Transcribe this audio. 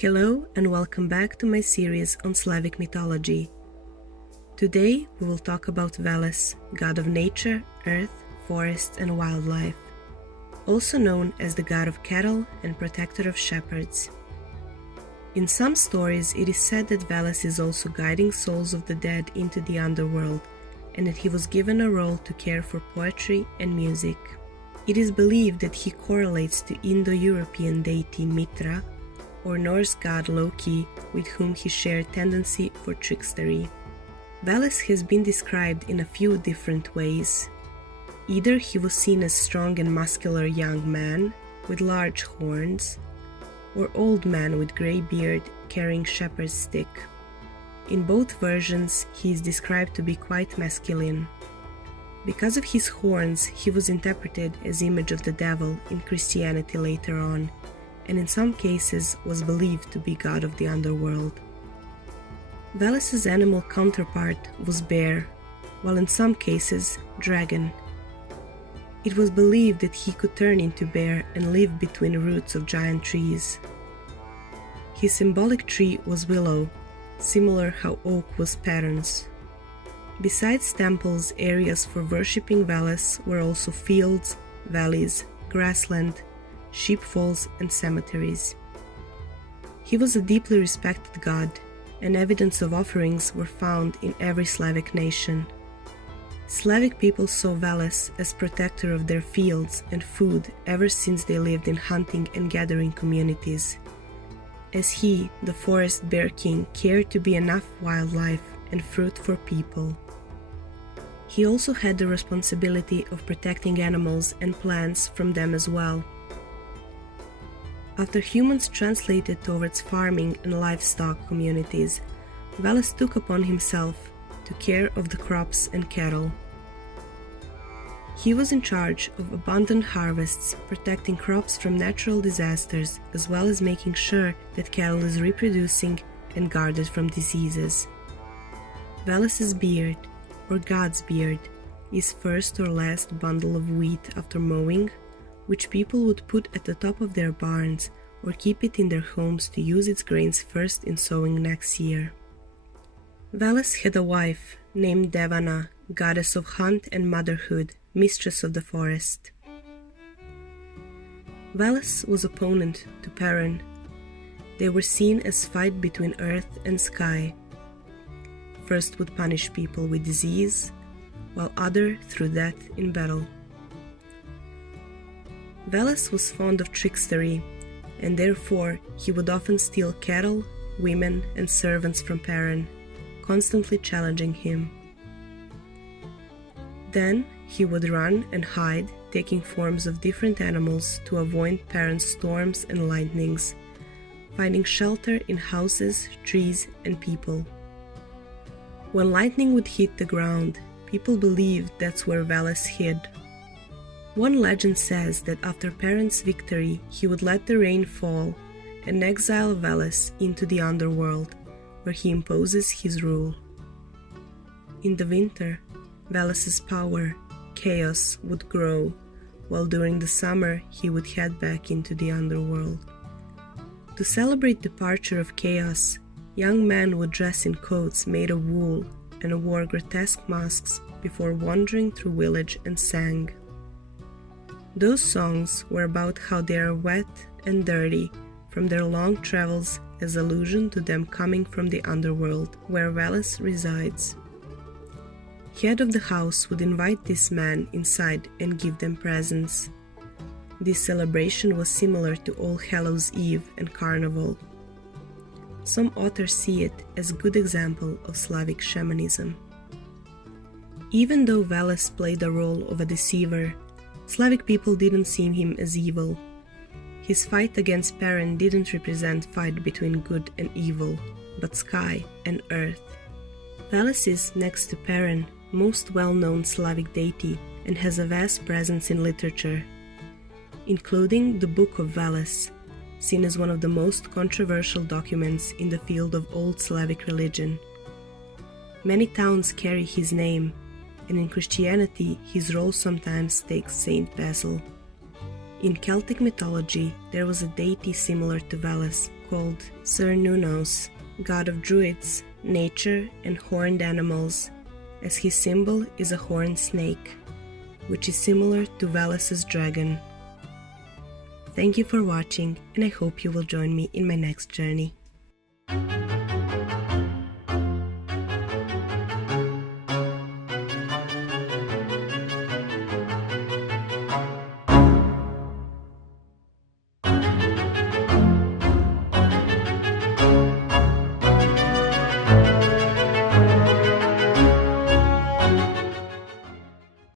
Hello and welcome back to my series on Slavic mythology. Today we will talk about Veles, god of nature, earth, forests and wildlife, also known as the god of cattle and protector of shepherds. In some stories it is said that Veles is also guiding souls of the dead into the underworld and that he was given a role to care for poetry and music. It is believed that he correlates to Indo-European deity Mitra or Norse god Loki, with whom he shared tendency for trickstery. Veles has been described in a few different ways. Either he was seen as strong and muscular young man with large horns, or old man with grey beard carrying shepherd's stick. In both versions he is described to be quite masculine. Because of his horns he was interpreted as image of the devil in Christianity later on, and in some cases was believed to be god of the underworld. Veles's animal counterpart was bear, while in some cases dragon. It was believed that he could turn into bear and live between the roots of giant trees. His symbolic tree was willow, similar how oak was patterns. Besides temples, areas for worshipping Veles were also fields, valleys, grassland, sheepfolds and cemeteries. He was a deeply respected god, and evidence of offerings were found in every Slavic nation. Slavic people saw Veles as protector of their fields and food ever since they lived in hunting and gathering communities, as he, the forest bear king, cared to be enough wildlife and fruit for people. He also had the responsibility of protecting animals and plants from them as well. After humans translated towards farming and livestock communities, Veles took upon himself to care of the crops and cattle. He was in charge of abundant harvests, protecting crops from natural disasters, as well as making sure that cattle is reproducing and guarded from diseases. Veles's beard, or God's beard, is first or last bundle of wheat after mowing, which people would put at the top of their barns or keep it in their homes to use its grains first in sowing next year. Veles had a wife named Devana, goddess of hunt and motherhood, mistress of the forest. Veles was opponent to Perun. They were seen as fight between earth and sky. First would punish people with disease, while other through death in battle. Veles was fond of trickstery, and therefore he would often steal cattle, women and servants from Perun, constantly challenging him. Then he would run and hide, taking forms of different animals to avoid Perun's storms and lightnings, finding shelter in houses, trees and people. When lightning would hit the ground, people believed that's where Veles hid. One legend says that after Perun's victory, he would let the rain fall and exile Veles into the underworld, where he imposes his rule. In the winter, Veles's power, chaos, would grow, while during the summer he would head back into the underworld. To celebrate departure of chaos, young men would dress in coats made of wool and wore grotesque masks before wandering through village and sang. Those songs were about how they are wet and dirty from their long travels, as allusion to them coming from the underworld where Veles resides. Head of the house would invite this man inside and give them presents. This celebration was similar to All Hallows' Eve and Carnival. Some authors see it as a good example of Slavic shamanism. Even though Veles played the role of a deceiver, Slavic people didn't see him as evil. His fight against Perun didn't represent fight between good and evil, but sky and earth. Veles is, next to Perun, most well-known Slavic deity and has a vast presence in literature, including the Book of Veles, seen as one of the most controversial documents in the field of Old Slavic religion. Many towns carry his name, and in Christianity his role sometimes takes Saint Basil. In Celtic mythology, there was a deity similar to Veles called Cernunnos, god of druids, nature, and horned animals, as his symbol is a horned snake, which is similar to Veles's dragon. Thank you for watching, and I hope you will join me in my next journey.